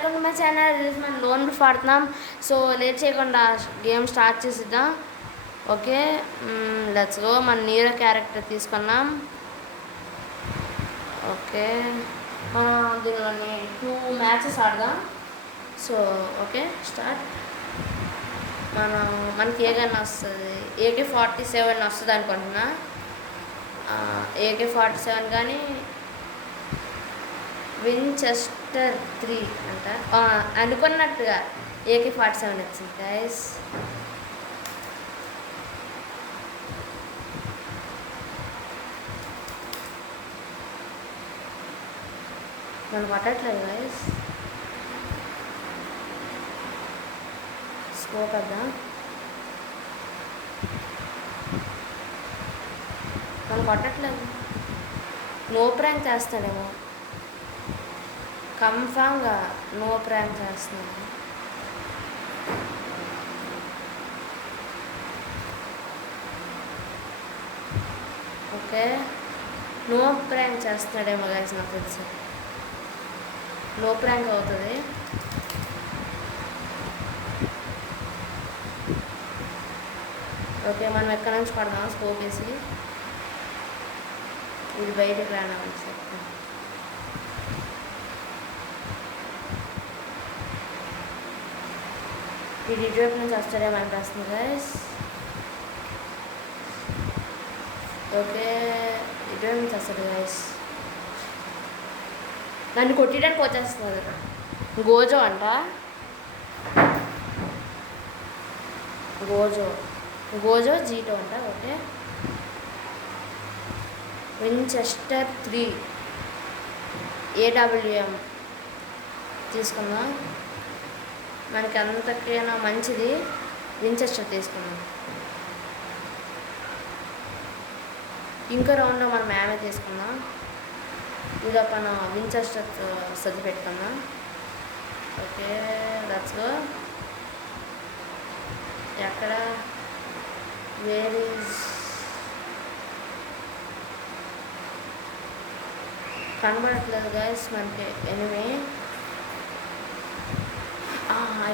Welcome to my channel. This మన lone ఆడుతున్నాం. So late చేయకుండా గేమ్ స్టార్ట్ చేసిద్దాం. Okay, let's go. మన నీరో క్యారెక్టర్ తీసుకున్నాం. ఓకే, దీనిలోని 2 మ్యాచెస్ ఆడదాం. So okay, start. మనకి ఏ గన్ వస్తుంది? AK-47 వస్తుంది అనుకుంటున్నా. AK-47 కానీ వించెస్టర్ 3 అంట అనుకున్నట్టుగా AK-47 వచ్చింది గైస్. మనం పట్టట్లేదు గైస్. స్కోప్ వద్దా? మనం పట్టట్లేదు. నో ప్రాంక్ చేస్తాడేమో, కన్ఫామ్గా నో ప్రాంక్ చేస్తున్నాను. ఓకే, నో ప్రాంక్ చేస్తున్నాడేమో గైస్, నాకు తెలిసి నో ప్రాంక్ అవుతుంది. ఓకే, మనం ఎక్కడి నుంచి పడదాం? స్కోప్ వేసి ఇది బయటకు రావడం చెప్తాను. ఇది ఇటువైపు నుంచి వస్తారేమో అనిపిస్తుంది గైస్. ఓకే, ఇటువైపు నుంచి వస్తుంది గైస్. నన్ను కొట్టడానికి వచ్చేస్తున్నారు. గోజో అంట, గోజో జీటో అంట. ఓకే, వించెస్టర్ 3 AWM తీసుకుందాం. మనకి అంతకైనా మంచిది వించెస్టర్ తీసుకుందాం. ఇంకో రౌండ్లో మనం ఏమే తీసుకుందాం. ఇదో మన వించెస్టర్ సర్ది పెట్టుకుందాం. Okay, let's go. ఎక్కడ? Where is? కనబడట్లేదు గైస్ మనకి ఎనిమి.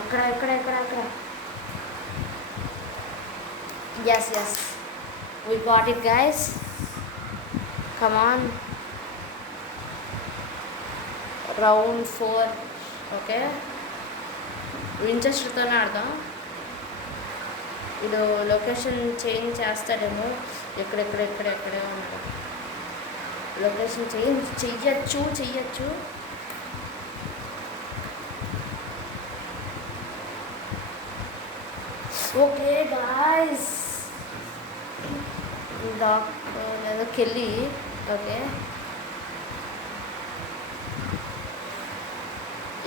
ఇక్కడ yes we got it guys, come on. round 4. Okay, వించెస్టర్తోనే ఆడదాం. ఇది లొకేషన్ చేంజ్ చేస్తాడేమో. ఎక్కడే ఉన్నాడు. లొకేషన్ చేంజ్ చెయ్యచ్చు. ఓకే గాయ్స్, లేదా కెళ్ళి. ఓకే,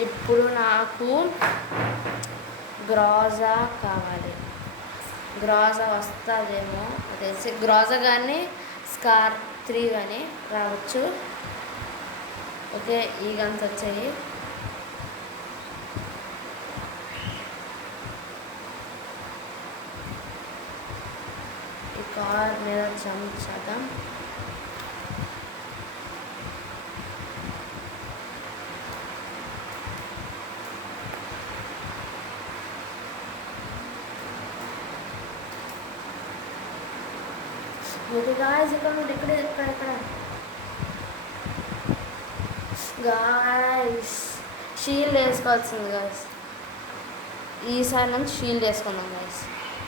ఇప్పుడు నాకు గ్రాజా కావాలి. గ్రాజా వస్తుందేమో తెలిసి. గ్రాజా కానీ స్కార్ 3 కానీ రావచ్చు. ఓకే, ఈ గన్స్ వచ్చాయి. ఈ కార్ మీద జంప్ చేద్దాం. ఓకే గాయ్స్, ఇక్కడ గాయ్స్ షీల్డ్ వేసుకోవాల్సింది గాయ్స్. ఈసారి నుంచి షీల్డ్ వేసుకుందాం గాయ్స్.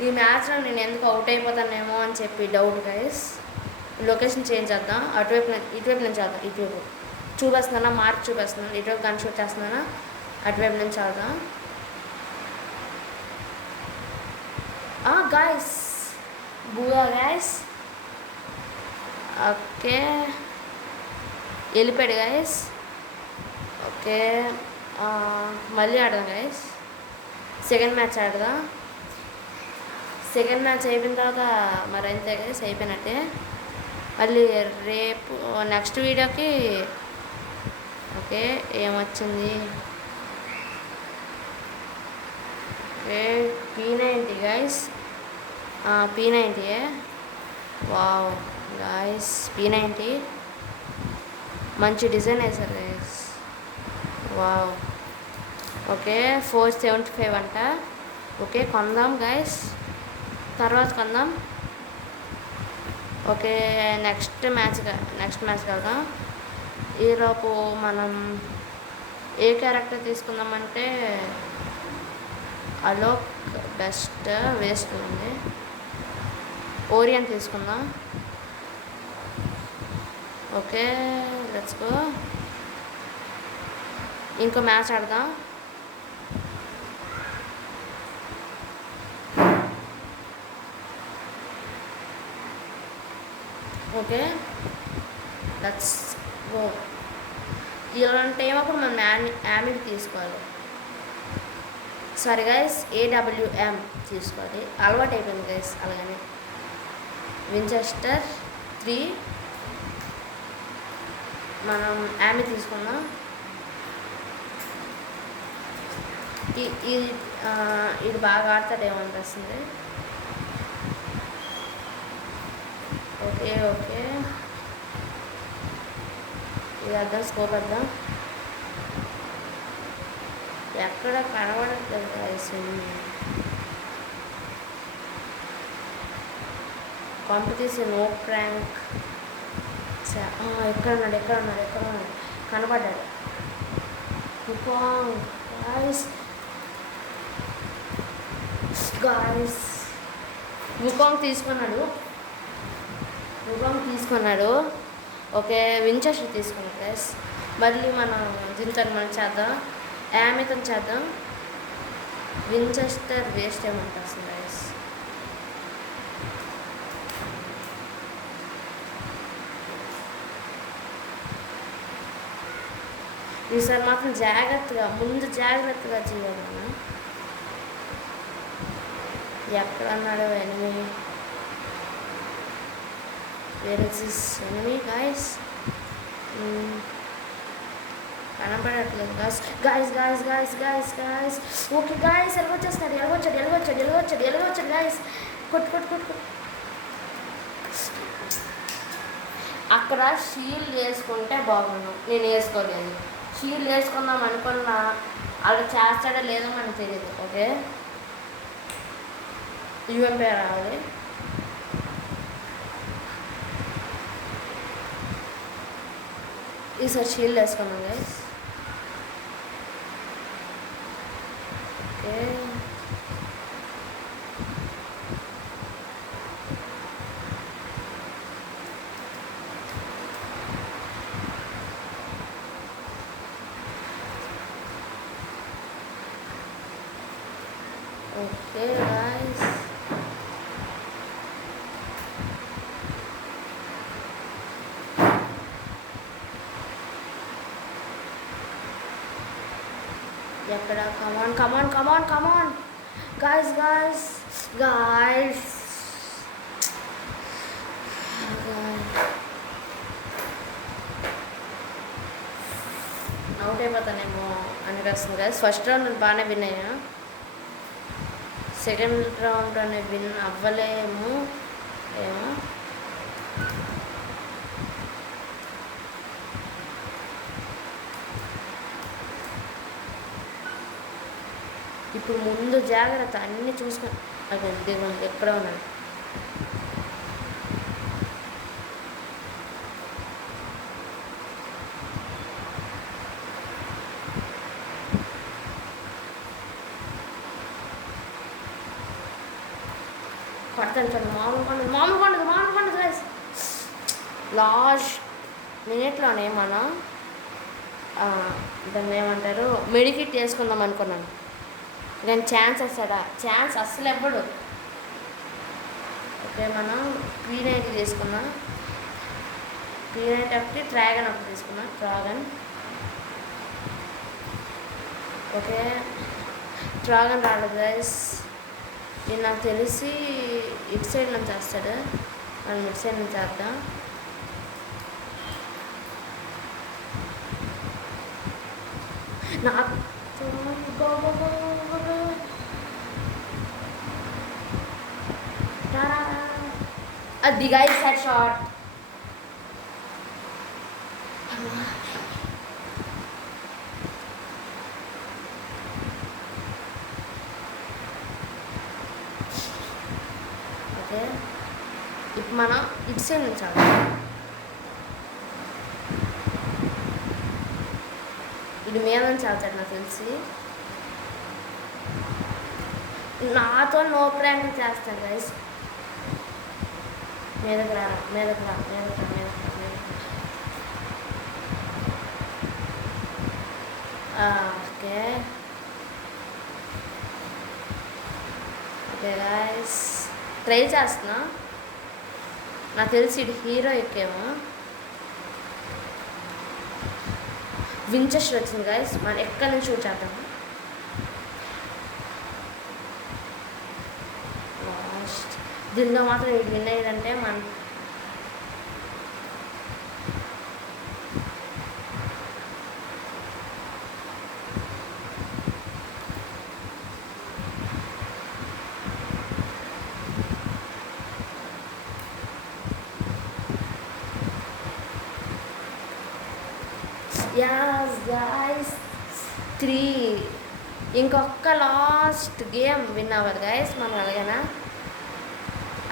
ఈ మ్యాచ్లో నేను ఎందుకు అవుట్ అయిపోతానేమో అని చెప్పి డౌట్ గైస్. లొకేషన్ చేంజ్ చేద్దాం. ఇటువైపు నుంచి చేద్దాం. ఇటువైపు చూపిస్తున్నానా? మార్క్ చూపిస్తున్నాను. ఇటువైపు గన్ షూట్ చేస్తున్నానా? అటువైపు నుంచి చేద్దాం. Guys, Booyah guys. ఓకే, వెళ్ళిపోయాడు గాయస్. ఓకే, మళ్ళీ ఆడదాం గాయస్. సెకండ్ మ్యాచ్ ఆడదాం. సెకండ్ మ్యాచ్ అయిపోయిన తర్వాత మరి అంతే గైస్, అయిపోయినట్టే. మళ్ళీ రేపు నెక్స్ట్ వీడియోకి. ఓకే, ఏమొచ్చింది? Okay, P90 guys. P90. Wow guys, P90 మంచి డిజైన్ వేసారు గైస్. వావ్. ఓకే 475 అంట. ఓకే కొందాం గైస్, తర్వాత కొందాం. ఓకే నెక్స్ట్ మ్యాచ్ వెళ్దాం. ఈలోపు మనం ఏ క్యారెక్టర్ తీసుకుందామంటే అలోక్ బెస్ట్, వేస్ట్ ఉంది. ఓరియన్ తీసుకుందాం. ఓకే లెట్స్ గో, ఇంకో మ్యాచ్ ఆడదాం. Okay let's go. ఇలాంటి ఏమప్పుడు మనం యామిల్ తీసుకోవాలి. సారీ గైస్, AWM తీసుకోవాలి. అలవాటు అయిపోయింది గైస్. అలాగని వించెస్టర్ 3 మనం యామి తీసుకుందాం. ఇది బాగా ఆడతాడేమో అనిపిస్తుంది. ఓకే ఇది అర్థం, స్కోప్ అర్థం. ఎక్కడ కనబడట్లేదు గైస్. Competition no prank. ఎక్కడ ఉన్నాడు కనబడ్డాడు. గాయస్ వుకాంగ్ తీసుకున్నాడు. ఓకే వించెస్టర్ తీసుకున్నాడు గైస్. మళ్ళీ మనం దీంతో చేద్దాం, యామితో చేద్దాం. వించెస్టర్ వేస్ట్ ఏమంటారు గైస్. ఈసారి మాత్రం జాగ్రత్తగా చేయాలి మనం. ఎక్కడ అన్నాడు enemy? Where is this enemy guys? కనపడట్లేదు గాయస్. ఓకే గాయస్, ఎలాగొచ్చాడు గాయస్. కొట్టు. అక్కడ షీల్డ్ వేసుకుంటే బాగున్నాం. నేను వేసుకోలేదు. షీల్డ్ వేసుకుందాం అనుకున్నా, అలా చేస్తాడో లేదో మనకు తెలియదు. ఓకే UMP రావాలి. ఈసారి షీల్డ్ వేసుకున్నాం గైస్. ఓకే గాయస్, ఎక్కడ? Come on guys. అవుట్ అయిపోతానేమో అనిపిస్తుంది గైస్. ఫస్ట్ రౌండ్ బాగానే విన్ అయ్యా, సెకండ్ రౌండ్ అనే విన్ అవ్వలేము ఏమో. ఇప్పుడు ముందు జాగ్రత్త, అన్నీ చూసుకొని. అదే దిగుంది, ఎక్కడ ఉన్నాడు? పడతాను. మామూలు పండుగ గైస్. లాస్ట్ మినిట్లోనే మనం దాన్ని ఏమంటారు, మెడికిట్ చేసుకుందాం అనుకున్నాను, కానీ ఛాన్స్ అస్సలు ఇవ్వడు. ఓకే మనం P90 తీసుకున్నాం. P90 ఒకటి, డ్రాగన్ ఒకటి తీసుకున్నాం. ఓకే డ్రాగన్ రాలేదు గైస్. ఇది నాకు తెలిసి ఇటు సైడ్ నుంచి వస్తాడు, మనం ఇటు సైడ్ నుంచి చేద్దాం. నాకు అది గైస్ హెడ్ షాట్. మనం ఇటు సైడ్ నుంచి ఆడదాం. ఇది మీద నుంచి ఆడతాడు నాకు తెలిసి. నాతో నో ప్రాంక్ చేస్తాడు గైస్. మీదకి రా. ఓకే గైస్ ట్రై చేస్తున్నా. నాకు తెలిసి ఇది హీరో ఎక్కేమో. వించెస్టర్ వచ్చింది గైస్. మనం ఎక్కడి నుంచి షూట్ చేద్దాము. లాస్ట్ దీనిలో మాత్రం ఇది విన్ అయ్యేదంటే మన యాస్ గైస్ 3. ఇంకొక లాస్ట్ గేమ్ విన్ అవ్వాలి గైస్ మనం అలాగేనా.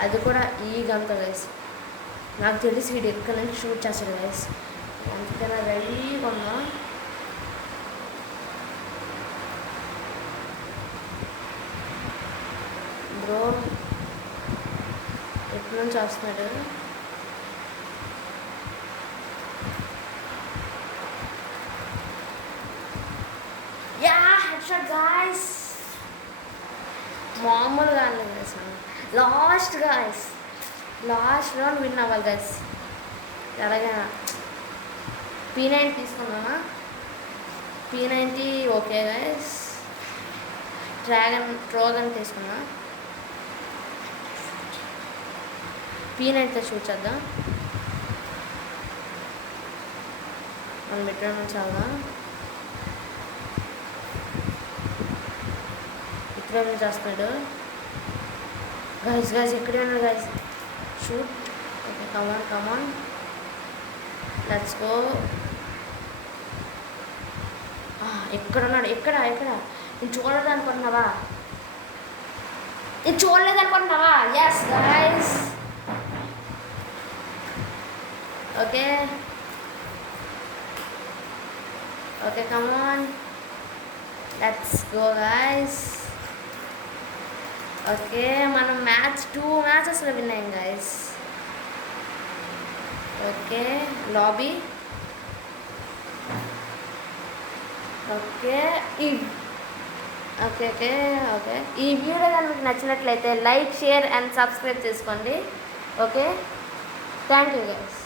అది కూడా ఈ గంట గైస్. నాకు తెలిసి వీడు ఎక్కడి నుంచి షూట్ చేస్తాడు గైస్. అందుకైనా రెడీగా ఉన్నా. బ్రో ఎక్కడి నుంచి వస్తున్నాడు. గాయస్ మామూలుగా వేసాను. Last guys last round win అవ్వాలి గైస్. ఎలాగైనా P90 తీసుకున్నామా. P90 okay guys. ట్రోగన్ తీసుకున్నా. P90తో షూట్ చేద్దాం. మనం బెటర్ నుంచి అవుదాం. ఇప్పుడే చేస్తున్నాడు గైస్. ఎక్కడే ఉన్నాడు guys. Shoot. Okay come on let's go. ఎక్కడున్నాడు. ఎక్కడ నేను చూడలేదనుకుంటున్నావా. Yes guys. Okay come on let's go guys. Okay మనం 2 మ్యాచెస్లో విన్ అయ్యాం గైస్. Okay lobby. ఓకే ఈ వీడియో కానీ మీకు నచ్చినట్లయితే లైక్, షేర్ అండ్ సబ్స్క్రైబ్ చేసుకోండి. Okay thank you guys.